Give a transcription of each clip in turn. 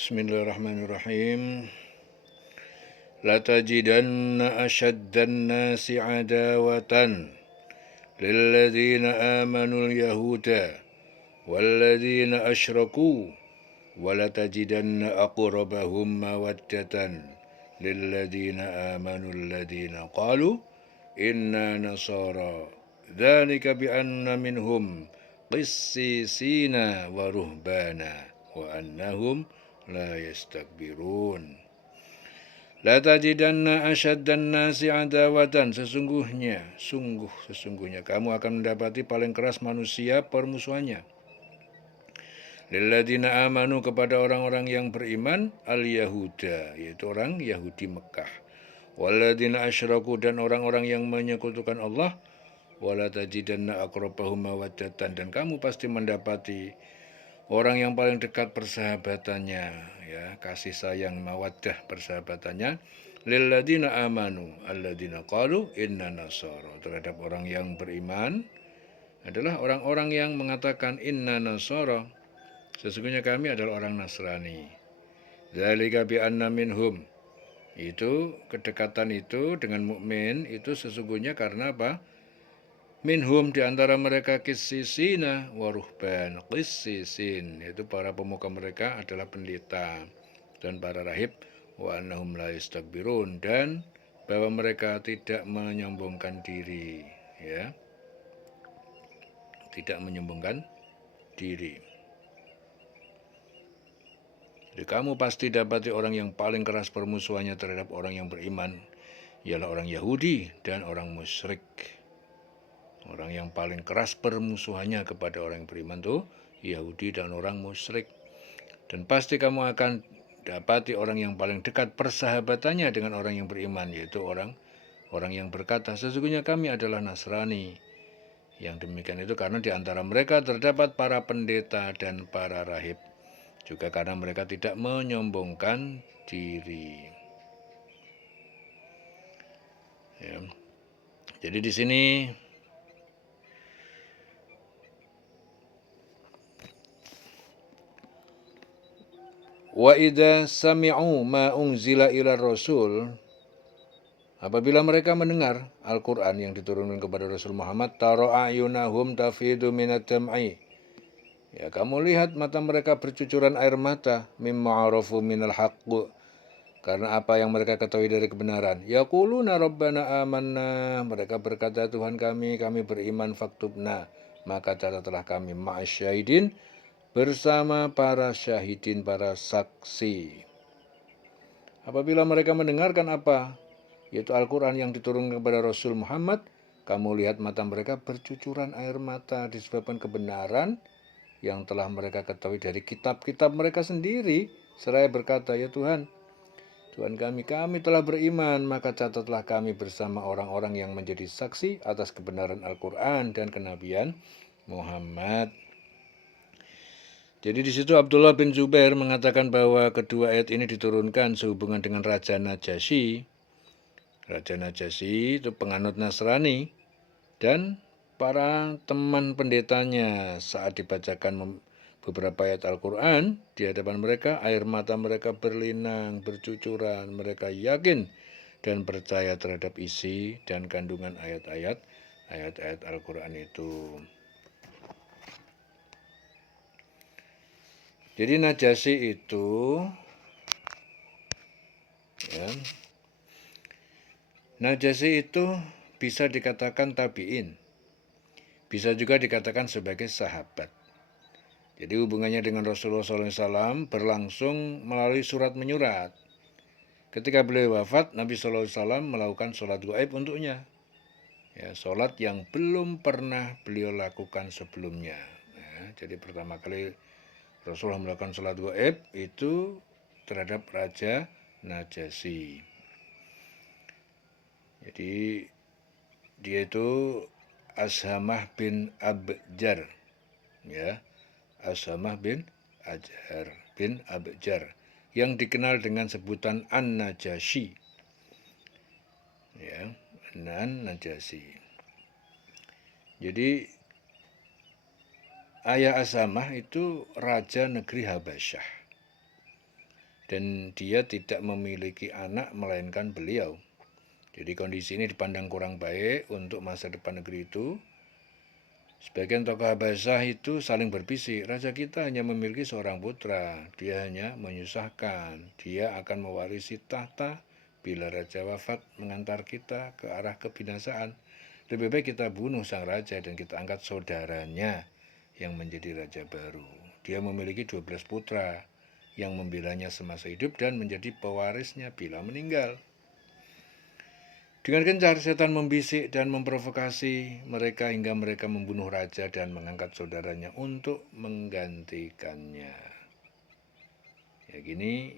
Bismillahirrahmanirrahim. Latajidanna asyaddan nasi adawatan lilladzina amanul yahuda walladzina asyraku walatajidanna aqrabahum mawaddatan lilladzina amanul ladzina qalu inna nasara dzalika bi'anna minhum qissisina wa ruhbana wa annahum la yastakbirun. La tajidanna asyaddan nasi adawatan, sesungguhnya kamu akan mendapati paling keras manusia permusuhannya. Lilladzina amanu, kepada orang-orang yang beriman, al-Yahuda, yaitu orang Yahudi Mekah. Walladzina asyraku, dan orang-orang yang menyekutukan Allah. Wala tajidanna aqrabahum mawaddatan, dan kamu pasti mendapati orang yang paling dekat persahabatannya, ya, kasih sayang, mawaddah, persahabatannya, lilladzina amanu alladzina qalu inna nasara, terhadap orang yang beriman adalah orang-orang yang mengatakan inna nasara, sesungguhnya kami adalah orang Nasrani. Dzalika bi anna minhum, itu kedekatan itu dengan mukmin itu sesungguhnya karena apa? Minhum, di antara mereka, qissisina wa ruhban. Qissisin, yaitu para pemuka mereka adalah pendeta dan para rahib. Wa annahum la yastakbirun, dan bahwa mereka tidak menyombongkan diri, ya. Tidak menyombongkan diri. Jadi kamu pasti dapati orang yang paling keras permusuhannya terhadap orang yang beriman ialah orang Yahudi dan orang musyrik. Orang yang paling keras permusuhannya kepada orang yang beriman itu Yahudi dan orang musyrik. Dan pasti kamu akan dapati orang yang paling dekat persahabatannya dengan orang yang beriman, yaitu orang yang berkata, sesungguhnya kami adalah Nasrani. Yang demikian itu karena di antara mereka terdapat para pendeta dan para rahib. Juga karena mereka tidak menyombongkan diri. Ya. Jadi di sini wa idza sami'u ma unzila ila rasul, apabila mereka mendengar Al-Quran yang diturunkan kepada Rasul Muhammad, taro ayunahum tafidu minad dam'i, ya, kamu lihat mata mereka bercucuran air mata, mimma arafu minal haqq, karena apa yang mereka ketahui dari kebenaran. Yaquluna rabbana amanna, mereka berkata, Tuhan kami beriman, faktubna, maka catatlah kami ma'asyahidin, bersama para syahidin, para saksi. Apabila mereka mendengarkan apa? Yaitu Al-Quran yang diturunkan kepada Rasul Muhammad, kamu lihat mata mereka bercucuran air mata disebabkan kebenaran yang telah mereka ketahui dari kitab-kitab mereka sendiri. Seraya berkata, ya Tuhan kami telah beriman, maka catatlah kami bersama orang-orang yang menjadi saksi atas kebenaran Al-Quran dan kenabian Muhammad. Jadi di situ Abdullah bin Zubair mengatakan bahwa kedua ayat ini diturunkan sehubungan dengan Raja Najasyi. Raja Najasyi itu penganut Nasrani, dan para teman pendetanya saat dibacakan beberapa ayat Al-Quran di hadapan mereka, air mata mereka berlinang, bercucuran. Mereka yakin dan percaya terhadap isi dan kandungan ayat-ayat Al-Quran itu. Jadi Najasyi itu, ya, Najasyi itu bisa dikatakan tabi'in, bisa juga dikatakan sebagai sahabat. Jadi hubungannya dengan Rasulullah SAW berlangsung melalui surat menyurat. Ketika beliau wafat, Nabi SAW melakukan sholat gaib untuknya. Ya, sholat yang belum pernah beliau lakukan sebelumnya. Ya, jadi pertama kali Rasulullah melakukan sholat gaib itu terhadap Raja Najasyi. Jadi dia itu Ashamah bin Abjar, ya, Ashamah bin Abjar, yang dikenal dengan sebutan An-Najasyi, ya, An-Najasyi. Jadi ayah Ashamah itu raja negeri Habasyah. dan dia tidak memiliki anak melainkan beliau. Jadi kondisi ini dipandang kurang baik untuk masa depan negeri itu. Sebagian tokoh Habasyah itu saling berbisik, raja kita hanya memiliki seorang putra, dia hanya menyusahkan, dia akan mewarisi tahta bila raja wafat mengantar kita ke arah kebinasaan. Lebih baik kita bunuh sang raja dan kita angkat saudaranya yang menjadi raja baru. Dia memiliki 12 putra yang membelanya semasa hidup dan menjadi pewarisnya bila meninggal. Dengan gencar setan membisik dan memprovokasi mereka hingga mereka membunuh raja dan mengangkat saudaranya untuk menggantikannya. Ya gini,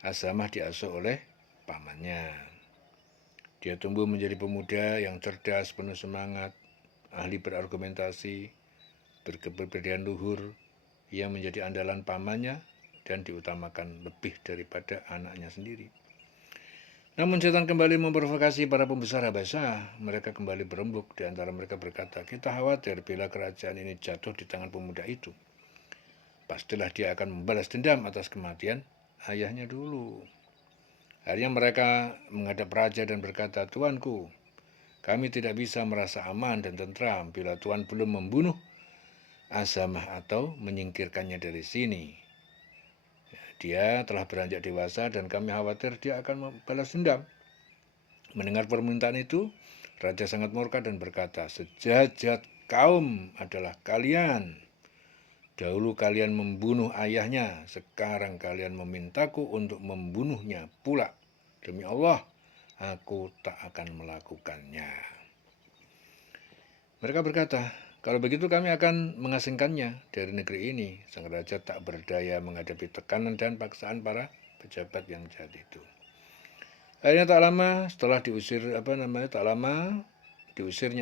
Asamah diasuh oleh pamannya. Dia tumbuh menjadi pemuda yang cerdas, penuh semangat, ahli berargumentasi, berkepribadian luhur, yang menjadi andalan pamannya dan diutamakan lebih daripada anaknya sendiri. Namun setan kembali memprovokasi para pembesar Habasyah. Mereka kembali berembuk, di antara mereka berkata, kita khawatir bila kerajaan ini jatuh di tangan pemuda itu. Pastilah dia akan membalas dendam atas kematian ayahnya dulu. Akhirnya mereka menghadap raja dan berkata, Tuanku, kami tidak bisa merasa aman dan tentram bila Tuan belum membunuh Asamah atau menyingkirkannya dari sini. Dia telah beranjak dewasa dan kami khawatir dia akan membalas dendam. Mendengar permintaan itu, raja sangat murka dan berkata, sejahat-jahat kaum adalah kalian. Dahulu kalian membunuh ayahnya, sekarang kalian memintaku untuk membunuhnya pula. Demi Allah, aku tak akan melakukannya. Mereka berkata, kalau begitu kami akan mengasingkannya dari negeri ini. Sang raja tak berdaya menghadapi tekanan dan paksaan para pejabat yang jahat itu. Akhirnya tak lama setelah diusirnya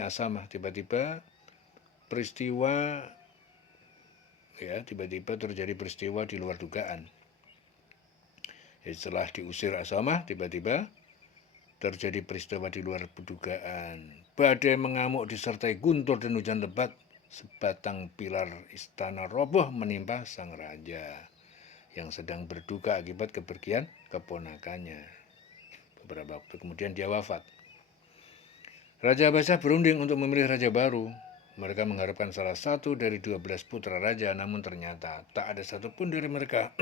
Asamah, tiba-tiba terjadi peristiwa di luar dugaan. Jadi setelah diusir Asamah, tiba-tiba terjadi peristiwa di luar dugaan. Badai mengamuk disertai guntur dan hujan lebat. Sebatang pilar istana roboh menimpa sang raja yang sedang berduka akibat kepergian keponakannya. Beberapa waktu kemudian dia wafat. Raja Habasyah berunding untuk memilih raja baru. Mereka mengharapkan salah satu dari 12 putra raja, namun ternyata tak ada satupun dari mereka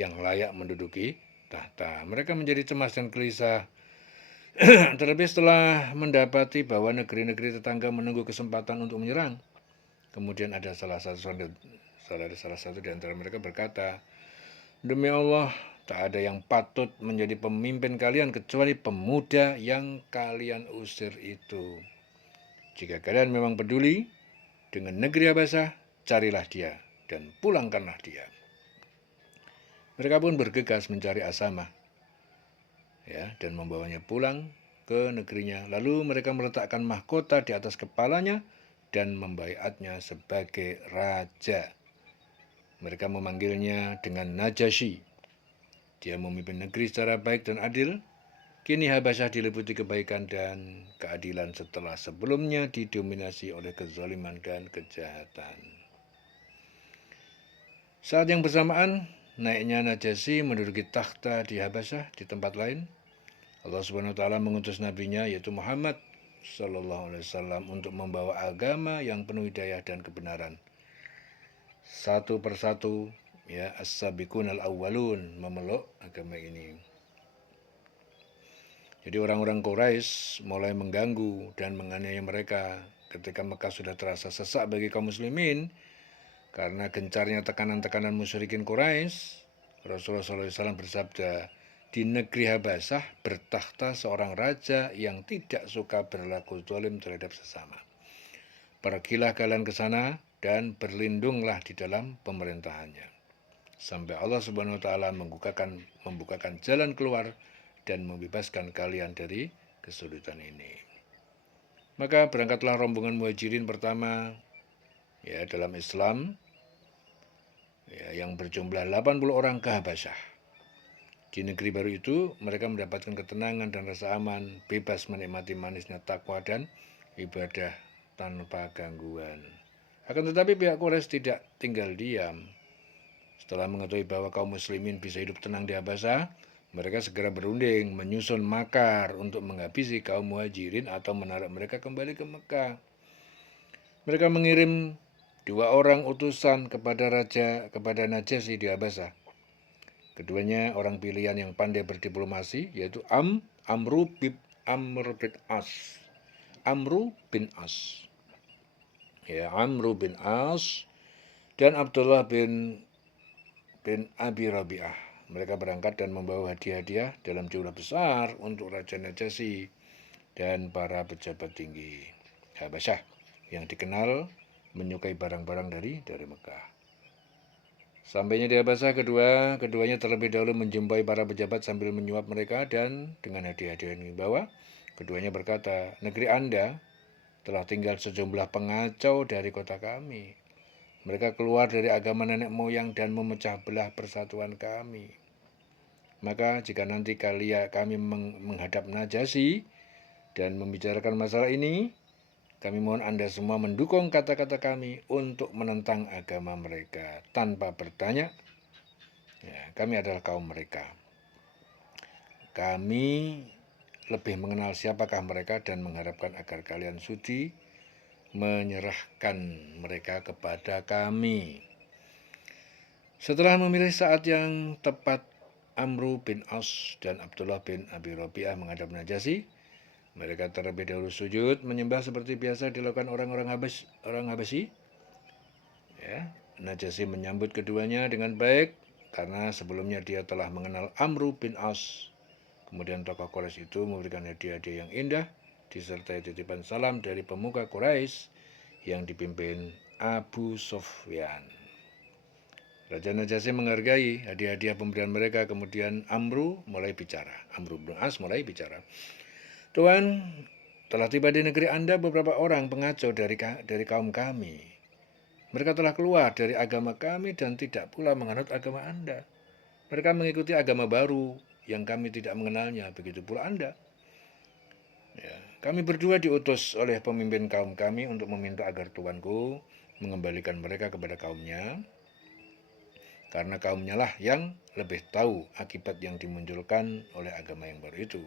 yang layak menduduki tahta. Mereka menjadi cemas dan gelisah. Terlebih setelah mendapati bahwa negeri-negeri tetangga menunggu kesempatan untuk menyerang. Kemudian ada salah satu di antara mereka berkata, demi Allah, tak ada yang patut menjadi pemimpin kalian kecuali pemuda yang kalian usir itu. Jika kalian memang peduli dengan negeri Habasyah, carilah dia dan pulangkanlah dia. Mereka pun bergegas mencari Asamah dan membawanya pulang ke negerinya. Lalu mereka meletakkan mahkota di atas kepalanya dan membaiatnya sebagai raja. Mereka memanggilnya dengan Najasyi. Dia memimpin negeri secara baik dan adil. Kini Habasyah diliputi kebaikan dan keadilan setelah sebelumnya didominasi oleh kezaliman dan kejahatan. Saat yang bersamaan, naiknya Najasyi menduduki takhta di Habasyah di tempat lain. Allah Subhanahu wa taala mengutus nabinya yaitu Muhammad sallallahu alaihi wasallam untuk membawa agama yang penuh hidayah dan kebenaran. Satu persatu as-sabiqun al-awwalun memeluk agama ini. Jadi orang-orang Quraisy mulai mengganggu dan menganiaya mereka ketika Mekah sudah terasa sesak bagi kaum muslimin karena gencarnya tekanan-tekanan musyrikin Quraisy. Rasulullah SAW bersabda, di negeri Habasyah bertakhta seorang raja yang tidak suka berlaku zalim terhadap sesama. Pergilah kalian ke sana dan berlindunglah di dalam pemerintahannya. Sampai Allah Subhanahu wa taala membukakan jalan keluar dan membebaskan kalian dari kesulitan ini. Maka berangkatlah rombongan muhajirin pertama dalam Islam yang berjumlah 80 orang ke Habasyah. Di negeri baru itu, mereka mendapatkan ketenangan dan rasa aman, bebas menikmati manisnya takwa dan ibadah tanpa gangguan. Akan tetapi pihak Quraisy tidak tinggal diam. Setelah mengetahui bahwa kaum muslimin bisa hidup tenang di Habasah, mereka segera berunding menyusun makar untuk menghabisi kaum muhajirin atau menarik mereka kembali ke Mekah. Mereka mengirim 2 orang utusan kepada Najasyi di Habasah. Keduanya orang pilihan yang pandai berdiplomasi, yaitu Amr bin As. Amr bin As. Ya, Amr bin As dan Abdullah bin Abi Rabi'ah. Mereka berangkat dan membawa hadiah-hadiah dalam jumlah besar untuk Raja Najasyi dan para pejabat tinggi Habasyah yang dikenal menyukai barang-barang dari Mekah. Sampainya di Habasyah, keduanya terlebih dahulu menjumpai para pejabat sambil menyuap mereka dan dengan hadiah-hadiah yang dibawa, keduanya berkata, negeri Anda telah tinggal sejumlah pengacau dari kota kami. Mereka keluar dari agama nenek moyang dan memecah belah persatuan kami. Maka jika nanti kami menghadap Najasyi dan membicarakan masalah ini, kami mohon Anda semua mendukung kata-kata kami untuk menentang agama mereka tanpa bertanya. Ya, kami adalah kaum mereka. Kami lebih mengenal siapakah mereka dan mengharapkan agar kalian sudi menyerahkan mereka kepada kami. Setelah memilih saat yang tepat, Amr bin As dan Abdullah bin Abi Rabi'ah menghadap Najasyi. Mereka terlebih dahulu sujud menyembah seperti biasa dilakukan orang Habasyi. Ya, Najasyi menyambut keduanya dengan baik karena sebelumnya dia telah mengenal Amr bin As. Kemudian tokoh Quraisy itu memberikan hadiah-hadiah yang indah disertai titipan salam dari pemuka Quraisy yang dipimpin Abu Sufyan. Raja Najasyi menghargai hadiah-hadiah pemberian mereka. Kemudian Amr bin As mulai bicara. Tuan, telah tiba di negeri Anda beberapa orang pengacau dari kaum kami. Mereka telah keluar dari agama kami dan tidak pula menganut agama Anda. Mereka mengikuti agama baru yang kami tidak mengenalnya, begitu pula Anda. Ya, kami berdua diutus oleh pemimpin kaum kami untuk meminta agar tuanku mengembalikan mereka kepada kaumnya, karena kaumnya lah yang lebih tahu akibat yang dimunculkan oleh agama yang baru itu,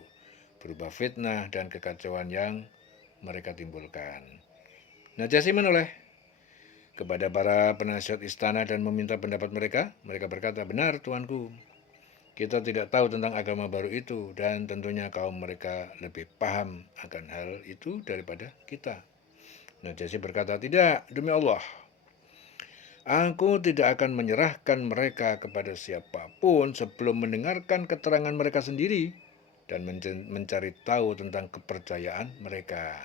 berupa fitnah dan kekacauan yang mereka timbulkan. Najasyi menoleh kepada para penasihat istana dan meminta pendapat mereka. Mereka berkata, benar tuanku, kita tidak tahu tentang agama baru itu dan tentunya kaum mereka lebih paham akan hal itu daripada kita. Najasyi berkata, tidak, demi Allah, aku tidak akan menyerahkan mereka kepada siapapun sebelum mendengarkan keterangan mereka sendiri dan mencari tahu tentang kepercayaan mereka.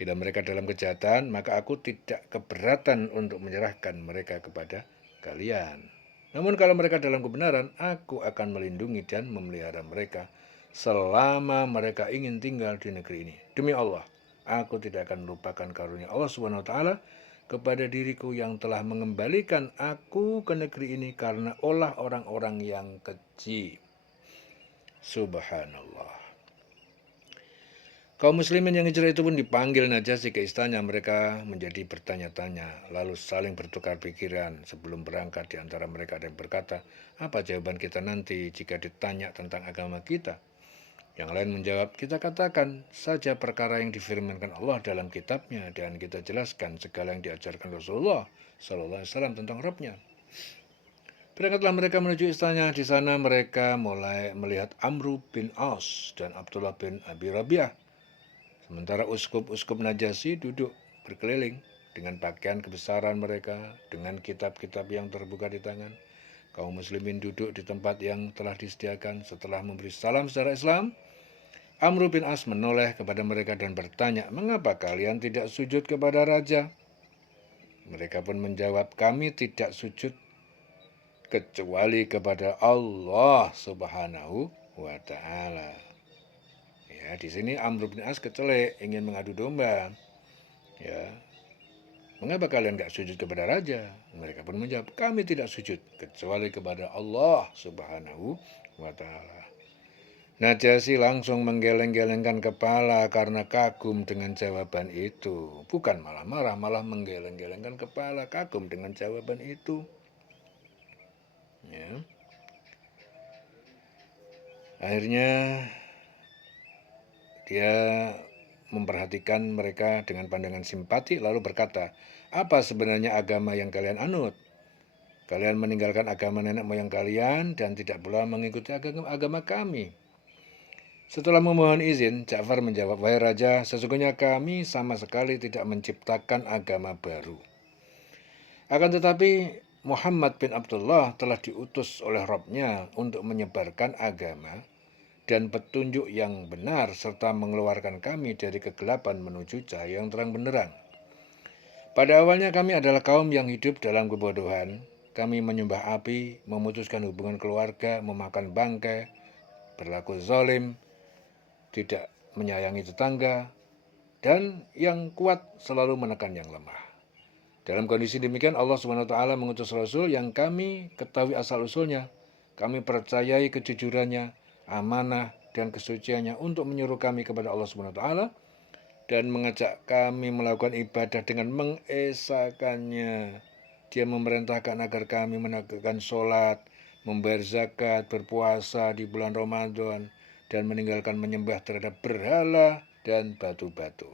Bila mereka dalam kejahatan, maka aku tidak keberatan untuk menyerahkan mereka kepada kalian. Namun kalau mereka dalam kebenaran, aku akan melindungi dan memelihara mereka selama mereka ingin tinggal di negeri ini. Demi Allah, aku tidak akan melupakan karunia Allah SWT kepada diriku yang telah mengembalikan aku ke negeri ini karena olah orang-orang yang keji. Subhanallah. Kaum muslimin yang hijrah itu pun dipanggil Najasyi ke istana. Mereka menjadi bertanya-tanya, lalu saling bertukar pikiran. Sebelum berangkat di antara mereka ada yang berkata, apa jawaban kita nanti jika ditanya tentang agama kita? Yang lain menjawab, kita katakan saja perkara yang difirmankan Allah dalam kitabnya dan kita jelaskan segala yang diajarkan Rasulullah SAW tentang Rabbnya. Berangkatlah mereka menuju istana. Di sana mereka mulai melihat Amr bin As dan Abdullah bin Abi Rabi'ah. Sementara uskup-uskup Najasyi duduk berkeliling dengan pakaian kebesaran mereka, dengan kitab-kitab yang terbuka di tangan. Kaum muslimin duduk di tempat yang telah disediakan. Setelah memberi salam secara Islam, Amr bin As menoleh kepada mereka dan bertanya, mengapa kalian tidak sujud kepada raja? Mereka pun menjawab, kami tidak sujud kecuali kepada Allah Subhanahu wa Ta'ala. Ya, di sini Amr bin As kecelek, ingin mengadu domba. Ya, mengapa kalian tidak sujud kepada raja? Mereka pun menjawab, kami tidak sujud kecuali kepada Allah Subhanahu wa Ta'ala. Najasyi langsung menggeleng-gelengkan kepala karena kagum dengan jawaban itu. Bukan malah marah, malah menggeleng-gelengkan kepala kagum dengan jawaban itu. Akhirnya dia memperhatikan mereka dengan pandangan simpati lalu berkata, "Apa sebenarnya agama yang kalian anut? Kalian meninggalkan agama nenek moyang kalian dan tidak pula mengikuti agama kami." Setelah memohon izin, Ja'far menjawab, "Wahai raja, sesungguhnya kami sama sekali tidak menciptakan agama baru. Akan tetapi Muhammad bin Abdullah telah diutus oleh Rabb-Nya untuk menyebarkan agama dan petunjuk yang benar serta mengeluarkan kami dari kegelapan menuju cahaya yang terang benderang. Pada awalnya kami adalah kaum yang hidup dalam kebodohan. Kami menyembah api, memutuskan hubungan keluarga, memakan bangkai, berlaku zalim, tidak menyayangi tetangga, dan yang kuat selalu menekan yang lemah. Dalam kondisi demikian Allah SWT mengutus Rasul yang kami ketahui asal-usulnya. Kami percayai kejujurannya, amanah, dan kesuciannya untuk menyuruh kami kepada Allah SWT dan mengajak kami melakukan ibadah dengan mengesahkannya. Dia memerintahkan agar kami menegakkan sholat, membayar zakat, berpuasa di bulan Ramadan, dan meninggalkan menyembah terhadap berhala dan batu-batu.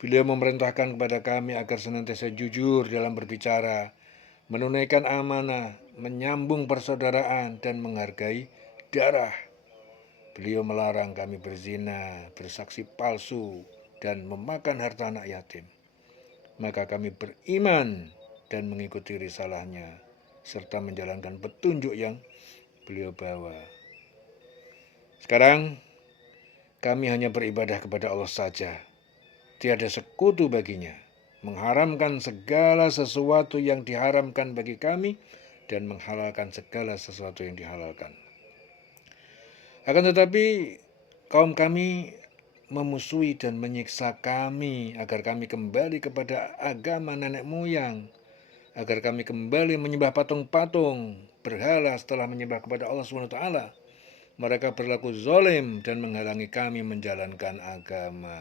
Beliau memerintahkan kepada kami agar senantiasa jujur dalam berbicara, menunaikan amanah, menyambung persaudaraan, dan menghargai darah. Beliau melarang kami berzina, bersaksi palsu, dan memakan harta anak yatim. Maka kami beriman dan mengikuti risalahnya, serta menjalankan petunjuk yang beliau bawa. Sekarang, kami hanya beribadah kepada Allah saja. Tiada sekutu baginya, mengharamkan segala sesuatu yang diharamkan bagi kami dan menghalalkan segala sesuatu yang dihalalkan. Akan tetapi kaum kami memusuhi dan menyiksa kami agar kami kembali kepada agama nenek moyang, agar kami kembali menyembah patung-patung berhala setelah menyembah kepada Allah SWT. Mereka berlaku zalim dan menghalangi kami menjalankan agama,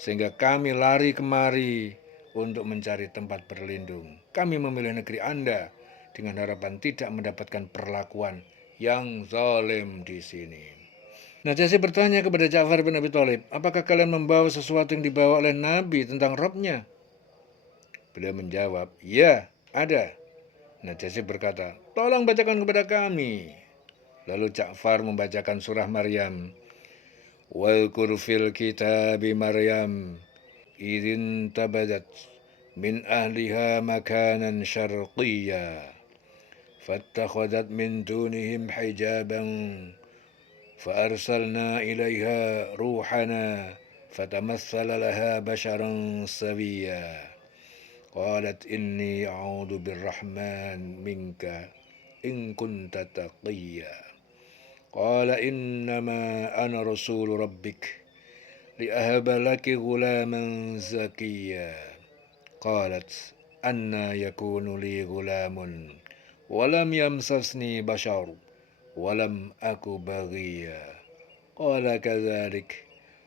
sehingga kami lari kemari untuk mencari tempat berlindung. Kami memilih negeri Anda dengan harapan tidak mendapatkan perlakuan yang zalim di sini. Najasyi bertanya kepada Ja'far bin Abi Thalib, "Apakah kalian membawa sesuatu yang dibawa oleh Nabi tentang Rabb-Nya?" Beliau menjawab, "Ya, ada." Najasyi berkata, "Tolong bacakan kepada kami." Lalu Ja'far membacakan surah Maryam. "Wadhkur fil kitabi Maryam idzin tabadat min ahliha makanan syarqiyya fattakhadat min dunihim hijaban فأرسلنا إليها روحنا فتمثل لها بشرا سويا قالت إني أعوذ بالرحمن منك إن كنت تقيا قال إنما أنا رسول ربك لأهب لك غلاما زكيا قالت أنى يكون لي غلام ولم يمسسني بشر ولم أك بغيا قال كذلك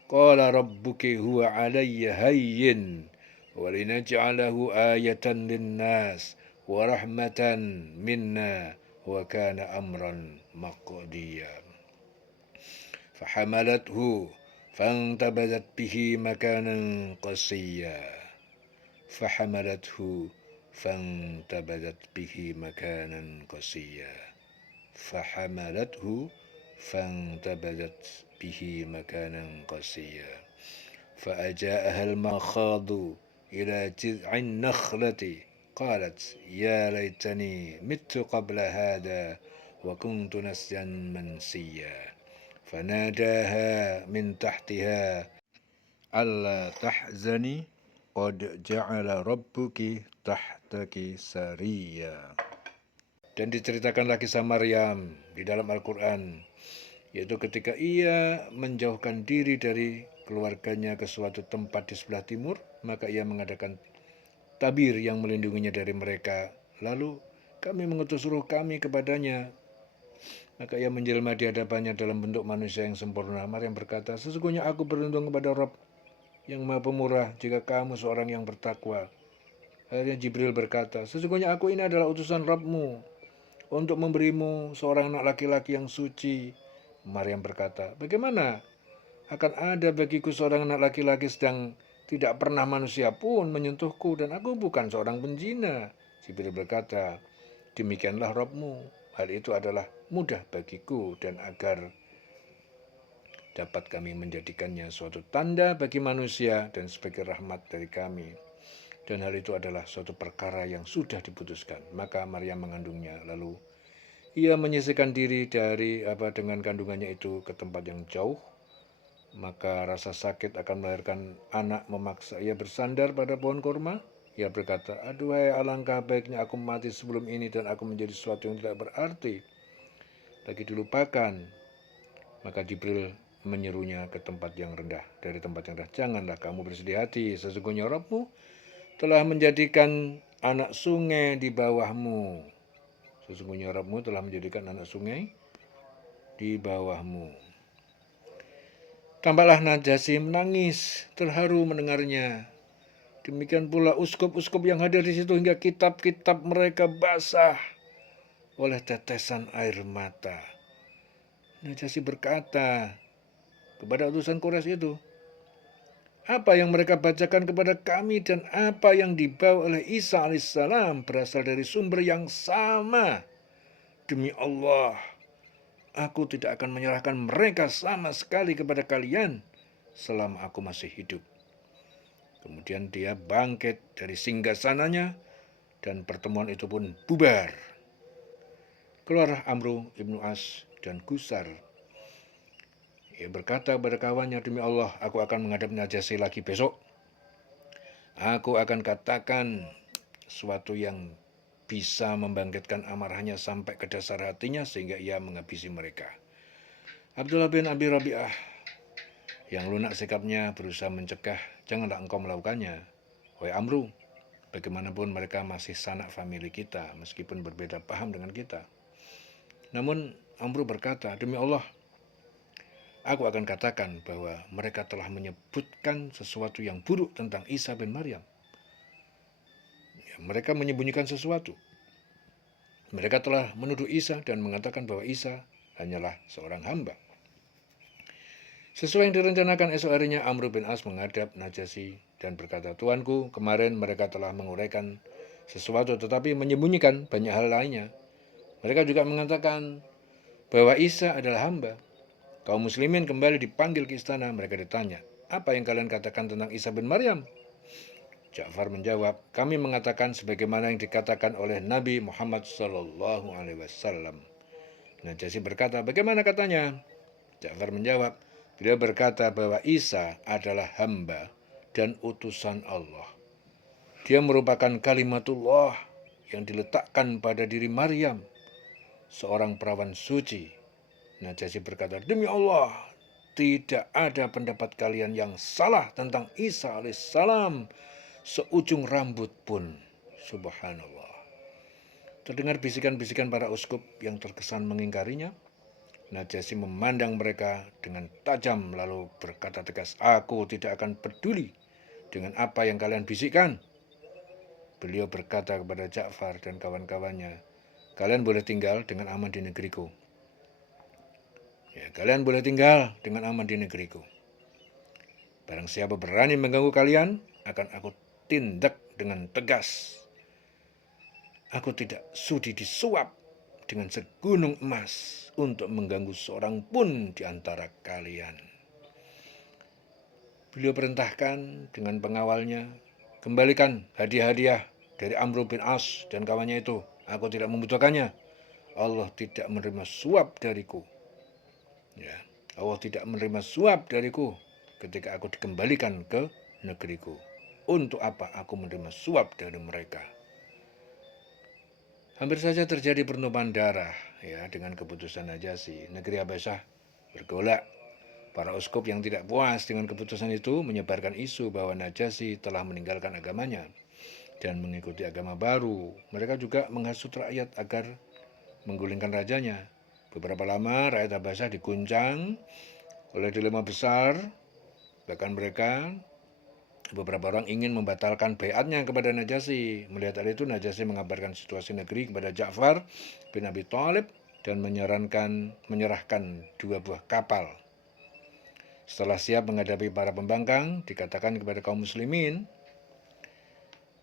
قال ربك هو علي هين ولنجعله آية للناس ورحمة منا وكان أمرا مقضيا فحملته فانتبذت به مكانا قصيا فحملته فانتبذت به مكانا قصيا فحملته فانتبذت به مكانا قصيا فأجاءها المخاض إلى جذع النخلة قالت يا ليتني مت قبل هذا وكنت نسيا منسيا فناداها من تحتها ألا تحزني قد جعل ربك تحتك سريا. Dan diceritakanlah kisah Maryam di dalam Al-Quran, yaitu ketika ia menjauhkan diri dari keluarganya ke suatu tempat di sebelah timur, maka ia mengadakan tabir yang melindunginya dari mereka. Lalu kami mengutus ruh kami kepadanya, maka ia menjelma di hadapannya dalam bentuk manusia yang sempurna. Maryam berkata, "Sesungguhnya aku berlindung kepada Rabb yang Maha Pemurah jika kamu seorang yang bertakwa." Akhirnya Jibril berkata, "Sesungguhnya aku ini adalah utusan Rabbmu untuk memberimu seorang anak laki-laki yang suci, Maryam berkata, bagaimana akan ada bagiku seorang anak laki-laki sedang tidak pernah manusia pun menyentuhku dan aku bukan seorang penjina. Jibril berkata, demikianlah Rabbmu. Hal itu adalah mudah bagiku dan agar dapat kami menjadikannya suatu tanda bagi manusia dan sebagai rahmat dari kami. Dan hal itu adalah suatu perkara yang sudah diputuskan. Maka Maryam mengandungnya. Lalu ia menyisihkan diri dengan kandungannya itu ke tempat yang jauh. Maka rasa sakit akan melahirkan anak memaksa ia bersandar pada pohon kurma. Ia berkata, aduhai alangkah baiknya aku mati sebelum ini dan aku menjadi sesuatu yang tidak berarti lagi dilupakan. Maka Jibril menyerunya ke tempat yang rendah. Dari tempat yang rendah, janganlah kamu bersedih hati, sesungguhnya Rabbmu telah menjadikan anak sungai di bawahmu. Sesungguhnya Rabbmu telah menjadikan anak sungai di bawahmu. Tampaklah Najasyi menangis, terharu mendengarnya. Demikian pula uskup-uskup yang hadir di situ hingga kitab-kitab mereka basah oleh tetesan air mata. Najasyi berkata kepada utusan Quraisy itu, apa yang mereka bacakan kepada kami dan apa yang dibawa oleh Isa alaihissalam berasal dari sumber yang sama. Demi Allah, aku tidak akan menyerahkan mereka sama sekali kepada kalian selama aku masih hidup. Kemudian dia bangkit dari singgasananya dan pertemuan itu pun bubar. Keluarlah Amru ibnu As dan gusar. Ia berkata kepada kawannya, demi Allah, aku akan menghadap Najasyi lagi besok. Aku akan katakan sesuatu yang bisa membangkitkan amarahnya sampai ke dasar hatinya sehingga ia menghabisi mereka. Abdullah bin Abi Rabi'ah yang lunak sikapnya berusaha mencegah, janganlah engkau melakukannya. Wahai Amru, bagaimanapun mereka masih sanak famili kita meskipun berbeda paham dengan kita. Namun Amru berkata, demi Allah, aku akan katakan bahwa mereka telah menyebutkan sesuatu yang buruk tentang Isa bin Maryam. Ya, mereka menyembunyikan sesuatu. Mereka telah menuduh Isa dan mengatakan bahwa Isa hanyalah seorang hamba. Sesuai yang direncanakan esok harinya, Amr bin As menghadap Najasyi dan berkata, Tuanku, kemarin mereka telah menguraikan sesuatu tetapi menyembunyikan banyak hal lainnya. Mereka juga mengatakan bahwa Isa adalah hamba. Kaum muslimin kembali dipanggil ke istana. Mereka ditanya, apa yang kalian katakan tentang Isa bin Maryam? Ja'far menjawab, kami mengatakan sebagaimana yang dikatakan oleh Nabi Muhammad SAW. Najasyi berkata, bagaimana katanya? Ja'far menjawab, beliau berkata bahwa Isa adalah hamba dan utusan Allah. Dia merupakan kalimatullah yang diletakkan pada diri Maryam, seorang perawan suci. Najasyi berkata, demi Allah, tidak ada pendapat kalian yang salah tentang Isa alaihissalam seujung rambut pun. Subhanallah. Terdengar bisikan-bisikan para uskup yang terkesan mengingkarinya. Najasyi memandang mereka dengan tajam lalu berkata tegas, aku tidak akan peduli dengan apa yang kalian bisikkan. Beliau berkata kepada Ja'far dan kawan-kawannya, kalian boleh tinggal dengan aman di negeriku. Ya, kalian boleh tinggal dengan aman di negeriku. Barang siapa berani mengganggu kalian, akan aku tindak dengan tegas. Aku tidak sudi disuap dengan segunung emas untuk mengganggu seorang pun di antara kalian. Beliau perintahkan dengan pengawalnya, kembalikan hadiah-hadiah dari Amr bin As dan kawannya itu. Aku tidak membutuhkannya. Allah tidak menerima suap dariku. Ya, Allah tidak menerima suap dariku ketika aku dikembalikan ke negeriku. Untuk apa aku menerima suap dari mereka? Hampir saja terjadi pertumpahan darah ya dengan keputusan Najasyi. Negeri Habasyah bergolak. Para uskup yang tidak puas dengan keputusan itu menyebarkan isu bahwa Najasyi telah meninggalkan agamanya dan mengikuti agama baru. Mereka juga menghasut rakyat agar menggulingkan rajanya. Beberapa lama rakyat Habasyah diguncang oleh dilema besar. Bahkan beberapa orang ingin membatalkan baiatnya kepada Najasyi. Melihat hal itu, Najasyi mengabarkan situasi negeri kepada Ja'far bin Abi Thalib dan menyerahkan 2 buah kapal. Setelah siap menghadapi para pembangkang, dikatakan kepada kaum muslimin,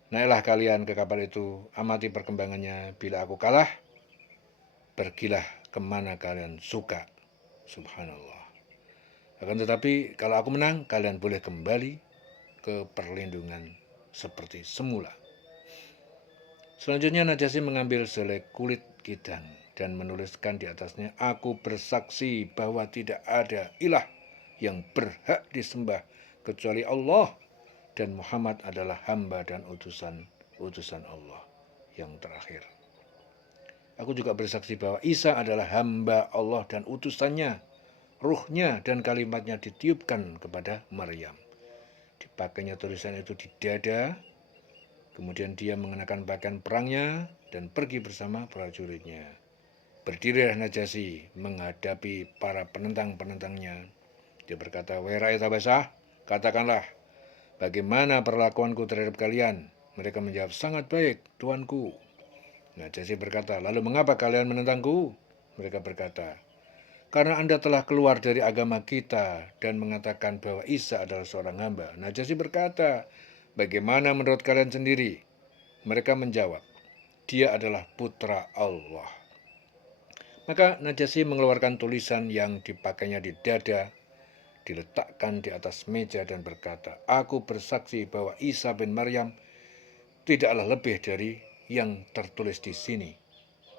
naiklah kalian ke kapal itu, amati perkembangannya. Bila aku kalah, pergilah kemana kalian suka. Subhanallah. Akan tetapi kalau aku menang, kalian boleh kembali ke perlindungan seperti semula. Selanjutnya Najasyi mengambil selai kulit kidang dan menuliskan di atasnya, aku bersaksi bahwa tidak ada ilah yang berhak disembah kecuali Allah, dan Muhammad adalah hamba dan utusan Allah yang terakhir. Aku juga bersaksi bahwa Isa adalah hamba Allah dan utusannya. Ruhnya dan kalimatnya ditiupkan kepada Maryam. Dipakainya tulisan itu di dada. Kemudian dia mengenakan pakaian perangnya dan pergi bersama prajuritnya. Berdirilah Najasyi menghadapi para penentang-penentangnya. Dia berkata, wahai rakyat Habasyah, katakanlah, bagaimana perlakuanku terhadap kalian? Mereka menjawab, sangat baik, tuanku. Najasyi berkata, lalu mengapa kalian menentangku? Mereka berkata, karena Anda telah keluar dari agama kita dan mengatakan bahwa Isa adalah seorang hamba. Najasyi berkata, bagaimana menurut kalian sendiri? Mereka menjawab, dia adalah putra Allah. Maka Najasyi mengeluarkan tulisan yang dipakainya di dada, diletakkan di atas meja dan berkata, aku bersaksi bahwa Isa bin Maryam tidaklah lebih dari yang tertulis di sini.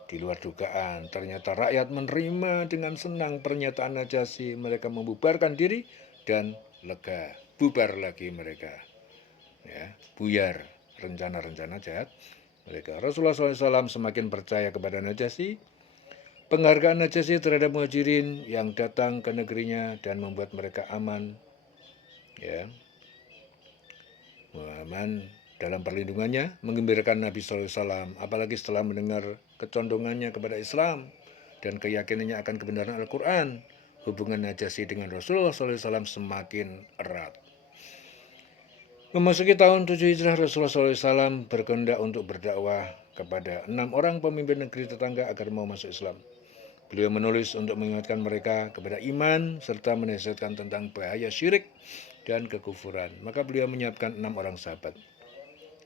Di luar dugaan, ternyata rakyat menerima dengan senang pernyataan Najasyi. Mereka membubarkan diri dan lega. Bubar lagi mereka. Ya, buyar rencana-rencana jahat mereka. Rasulullah SAW semakin percaya kepada Najasyi. Penghargaan Najasyi terhadap muhajirin yang datang ke negerinya dan membuat mereka aman. Ya, aman dalam perlindungannya, menggembirakan Nabi SAW, apalagi setelah mendengar kecondongannya kepada Islam dan keyakinannya akan kebenaran Al-Quran. Hubungan Najasyi dengan Rasulullah SAW semakin erat. Memasuki tahun 7 Hijrah, Rasulullah SAW berkehendak untuk berdakwah kepada 6 orang pemimpin negeri tetangga agar mau masuk Islam. Beliau menulis untuk mengingatkan mereka kepada iman serta menasihatkan tentang bahaya syirik dan kekufuran. Maka beliau menyiapkan 6 orang sahabat.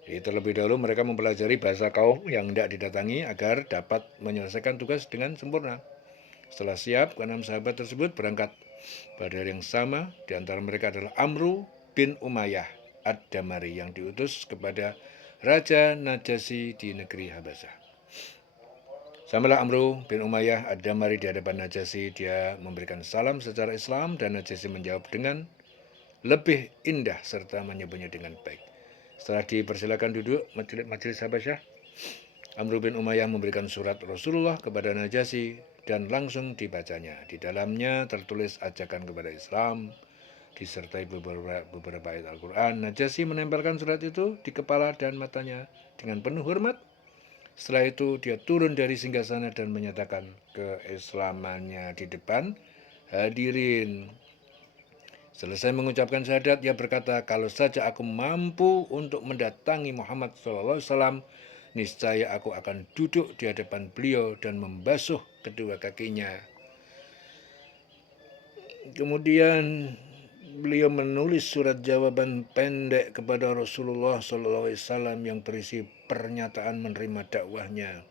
Terlebih dahulu mereka mempelajari bahasa kaum yang hendak didatangi agar dapat menyelesaikan tugas dengan sempurna. Setelah siap, ke-6 sahabat tersebut berangkat pada hari yang sama. Di antara mereka adalah Amru bin Umayyah Ad-Damari yang diutus kepada Raja Najasyi di negeri Habasyah. Sampailah Amru bin Umayyah Ad-Damari di hadapan Najasyi. Dia memberikan salam secara Islam dan Najasyi menjawab dengan lebih indah serta menyebutnya dengan baik. Setelah dipersilakan duduk majelis Habasyah, Amru bin Umayyah memberikan surat Rasulullah kepada Najasyi dan langsung dibacanya. Di dalamnya tertulis ajakan kepada Islam, disertai beberapa ayat Al-Quran. Najasyi menempelkan surat itu di kepala dan matanya dengan penuh hormat. Setelah itu dia turun dari singgasana dan menyatakan keislamannya di depan hadirin. Selesai mengucapkan syahadat, dia berkata, kalau saja aku mampu untuk mendatangi Muhammad SAW, niscaya aku akan duduk di hadapan beliau dan membasuh kedua kakinya. Kemudian beliau menulis surat jawaban pendek kepada Rasulullah SAW yang berisi pernyataan menerima dakwahnya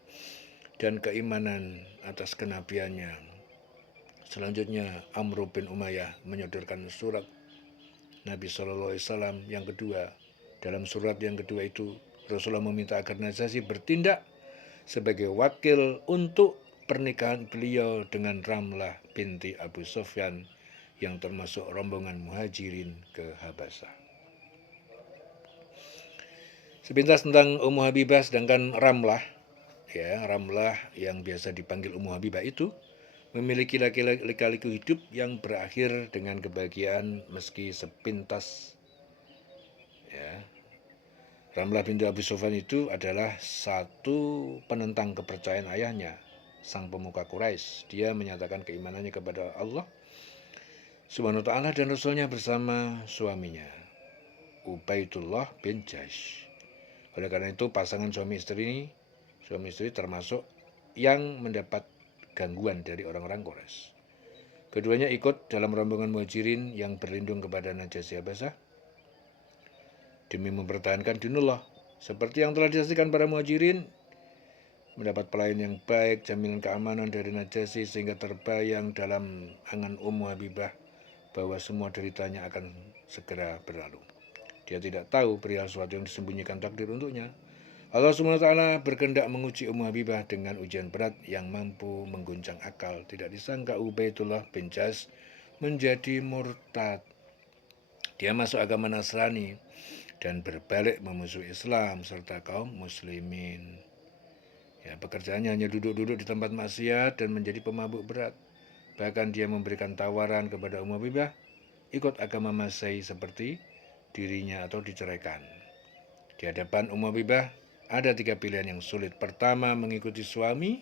dan keimanan atas kenabiannya. Selanjutnya Amru bin Umayyah menyodorkan surat Nabi SAW yang kedua. Dalam surat yang kedua itu Rasulullah meminta agar Najasyi bertindak sebagai wakil untuk pernikahan beliau dengan Ramlah binti Abu Sufyan yang termasuk rombongan muhajirin ke Habasyah. Sepintas tentang Ummu Habibah, sedangkan Ramlah yang biasa dipanggil Ummu Habibah itu memiliki lika-liku hidup yang berakhir dengan kebahagiaan meski sepintas. Ramlah binti Abu Sufyan itu adalah satu penentang kepercayaan ayahnya, sang pemuka Quraisy. Dia menyatakan keimanannya kepada Allah Subhanahu wa ta'ala dan Rasulnya bersama suaminya, Ubaidullah bin Jahsy. Oleh karena itu pasangan suami istri termasuk yang mendapat gangguan dari orang-orang Quraisy. Keduanya ikut dalam rombongan Muhajirin yang berlindung kepada Najasyi Habasah demi mempertahankan dinullah. Seperti yang telah disaksikan para Muhajirin, mendapat pelayan yang baik, jaminan keamanan dari Najasyi sehingga terbayang dalam angan Ummu Habibah bahwa semua deritanya akan segera berlalu. Dia tidak tahu perihal sesuatu yang disembunyikan takdir untuknya. Allah SWT berkehendak menguji Ummu Habibah dengan ujian berat yang mampu mengguncang akal. Tidak disangka Ubaidullah bin Jas menjadi murtad. Dia masuk agama Nasrani dan berbalik memusuhi Islam serta kaum muslimin. Ya, pekerjaannya hanya duduk-duduk di tempat maksiat dan menjadi pemabuk berat. Bahkan dia memberikan tawaran kepada Ummu Habibah ikut agama Masehi seperti dirinya atau diceraikan. Di hadapan Ummu Habibah ada 3 pilihan yang sulit. Pertama, mengikuti suami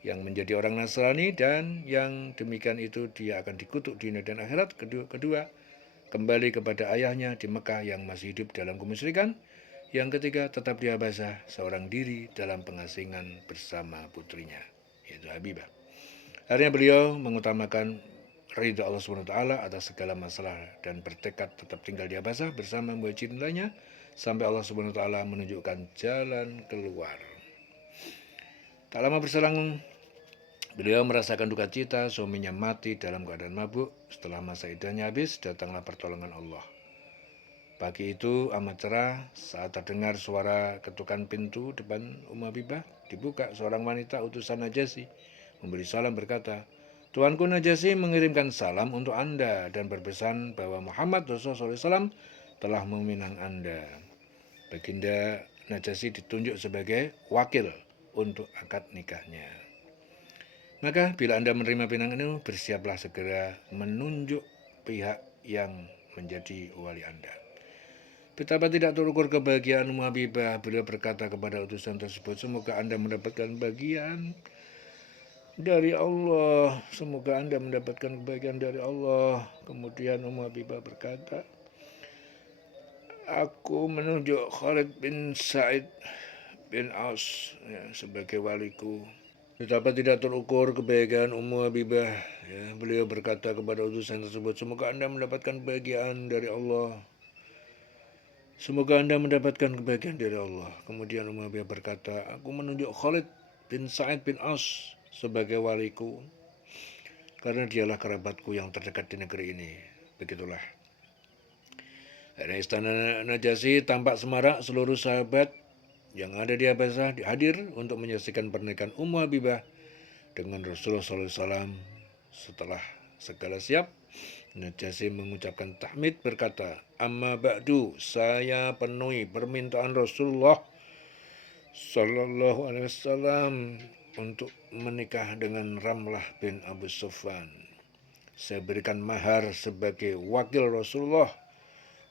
yang menjadi orang Nasrani dan yang demikian itu dia akan dikutuk di dunia dan akhirat. Kedua, kembali kepada ayahnya di Mekah yang masih hidup dalam kemusyrikan. Yang ketiga, tetap di Habasah seorang diri dalam pengasingan bersama putrinya, yaitu Habibah. Akhirnya beliau mengutamakan ridha Allah SWT atas segala masalah dan bertekad tetap tinggal di Habasah bersama Muhajirin lainnya sampai Allah SWT menunjukkan jalan keluar. Tak lama berselang, beliau merasakan duka cita, suaminya mati dalam keadaan mabuk. Setelah masa iddahnya habis, datanglah pertolongan Allah. Pagi itu amat cerah saat terdengar suara ketukan pintu depan Ummu Habibah. Dibuka seorang wanita utusan Najasyi, memberi salam berkata, "Tuanku Najasyi mengirimkan salam untuk Anda dan berpesan bahwa Muhammad Rasulullah SAW telah meminang Anda." Baginda Najasyi ditunjuk sebagai wakil untuk akad nikahnya. Maka bila Anda menerima pinangan itu, bersiaplah segera menunjuk pihak yang menjadi wali Anda. Betapa tidak terukur kebahagiaan Ummu Habibah. Beliau berkata kepada utusan tersebut, "Semoga Anda mendapatkan bagian dari Allah. Semoga Anda mendapatkan kebahagiaan dari Allah." Kemudian Ummu Habibah berkata, "Aku menunjuk Khalid bin Sa'id bin Aus sebagai waliku." Betapa tidak terukur kebahagiaan Ummu Habibah. Beliau berkata kepada utusan tersebut, "Semoga Anda mendapatkan kebahagiaan dari Allah. Semoga Anda mendapatkan kebahagiaan dari Allah." Kemudian Ummu Habibah berkata, "Aku menunjuk Khalid bin Sa'id bin Aus sebagai waliku, karena dialah kerabatku yang terdekat di negeri ini." Begitulah. Dari istana Najasyi tampak semarak, seluruh sahabat yang ada di Habasah hadir untuk menyaksikan pernikahan Ummu Habibah dengan Rasulullah SAW. Setelah segala siap, Najasyi mengucapkan tahmid berkata, "Amma ba'du, saya penuhi permintaan Rasulullah Sallallahu Alaihi Wasallam untuk menikah dengan Ramlah bin Abu Sufyan. Saya berikan mahar sebagai wakil Rasulullah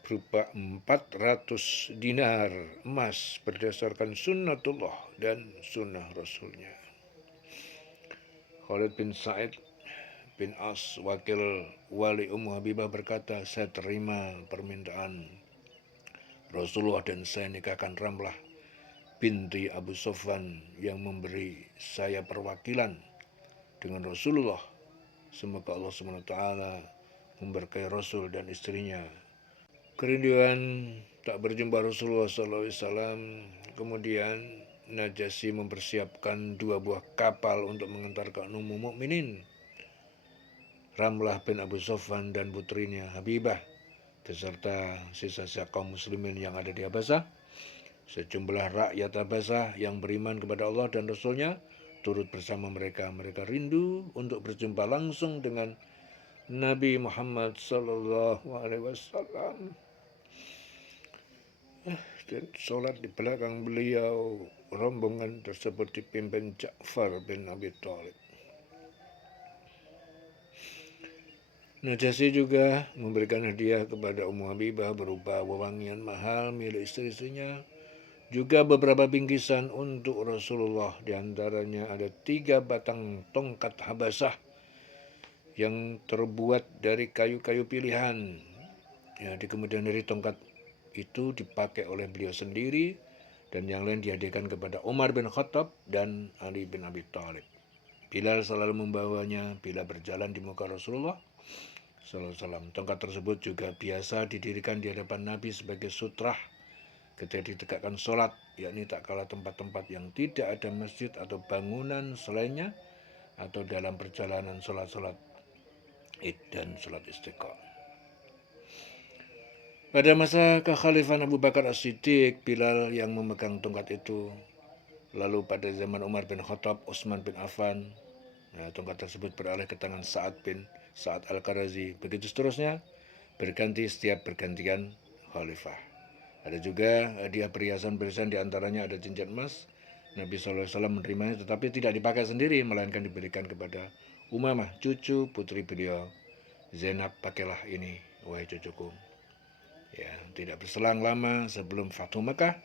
berupa 400 dinar emas berdasarkan sunnatullah dan sunnah Rasulnya." Khalid bin Sa'id bin As, wakil wali Ummu Habibah berkata, "Saya terima permintaan Rasulullah dan saya nikahkan Ramlah binti Abu Sufyan yang memberi saya perwakilan dengan Rasulullah. Semoga Allah SWT memberkahi Rasul dan istrinya." Kerinduan tak berjumpa Rasulullah SAW. Kemudian Najasyi mempersiapkan 2 buah kapal untuk mengantarkan Ummul Mukminin Ramlah bin Abu Sufyan dan putrinya Habibah beserta sisa-sisa kaum muslimin yang ada di Habasah. Sejumlah rakyat Habasah yang beriman kepada Allah dan Rasulnya turut bersama mereka. Mereka rindu untuk berjumpa langsung dengan Nabi Muhammad Sallallahu Alaihi Wasallam. Dan sholat di belakang beliau, rombongan tersebut dipimpin Ja'far bin Abi Thalib. Najasyi juga memberikan hadiah kepada Ummu Habibah berupa wewangian mahal milik istri-istrinya, juga beberapa bingkisan untuk Rasulullah. Di antaranya ada 3 batang tongkat Habasah yang terbuat dari kayu-kayu pilihan. Di kemudian dari tongkat itu dipakai oleh beliau sendiri dan yang lain dihadiahkan kepada Umar bin Khattab dan Ali bin Abi Thalib. Bilal selalu membawanya bila berjalan di muka Rasulullah SAW. Tongkat tersebut juga biasa didirikan di hadapan Nabi sebagai sutrah ketika ditegakkan sholat, yakni tak kalah tempat-tempat yang tidak ada masjid atau bangunan selainnya, atau dalam perjalanan sholat-sholat id dan sholat istiqomah. Pada masa kekhalifahan Abu Bakar As-Siddiq, Bilal yang memegang tongkat itu. Lalu pada zaman Umar bin Khattab, Utsman bin Affan, tongkat tersebut beralih ke tangan Sa'ad bin Sa'ad Al-Qarazi. Begitu seterusnya, berganti setiap bergantian khalifah. Ada juga hadiah perhiasan-perhiasan, diantaranya ada cincin emas. Nabi SAW menerimanya tetapi tidak dipakai sendiri, melainkan diberikan kepada Umamah, cucu putri beliau. Zainab, pakailah ini, wahai cucuku. Ya, tidak berselang lama sebelum Fathu Mekah,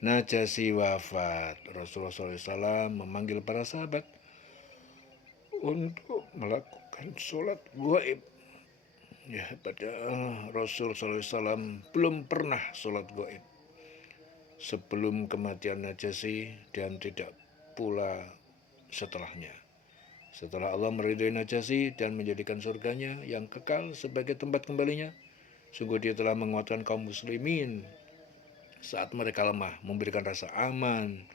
Najasyi wafat. Rasulullah SAW memanggil para sahabat untuk melakukan sholat gaib. Ya, pada Rasul SAW belum pernah sholat gaib sebelum kematian Najasyi dan tidak pula setelahnya. Setelah Allah meridhoi Najasyi dan menjadikan surganya yang kekal sebagai tempat kembalinya, sungguh dia telah menguatkan kaum muslimin saat mereka lemah, memberikan rasa aman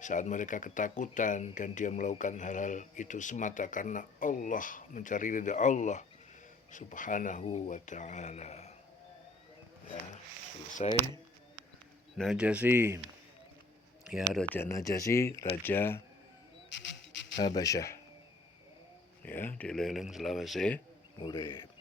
saat mereka ketakutan, dan dia melakukan hal-hal itu semata karena Allah, mencari ridha Allah Subhanahu wa ta'ala. Ya, selesai. Najasyi, ya, Raja Najasyi, Raja Habasyah, ya, di lereng Sulawesi urip.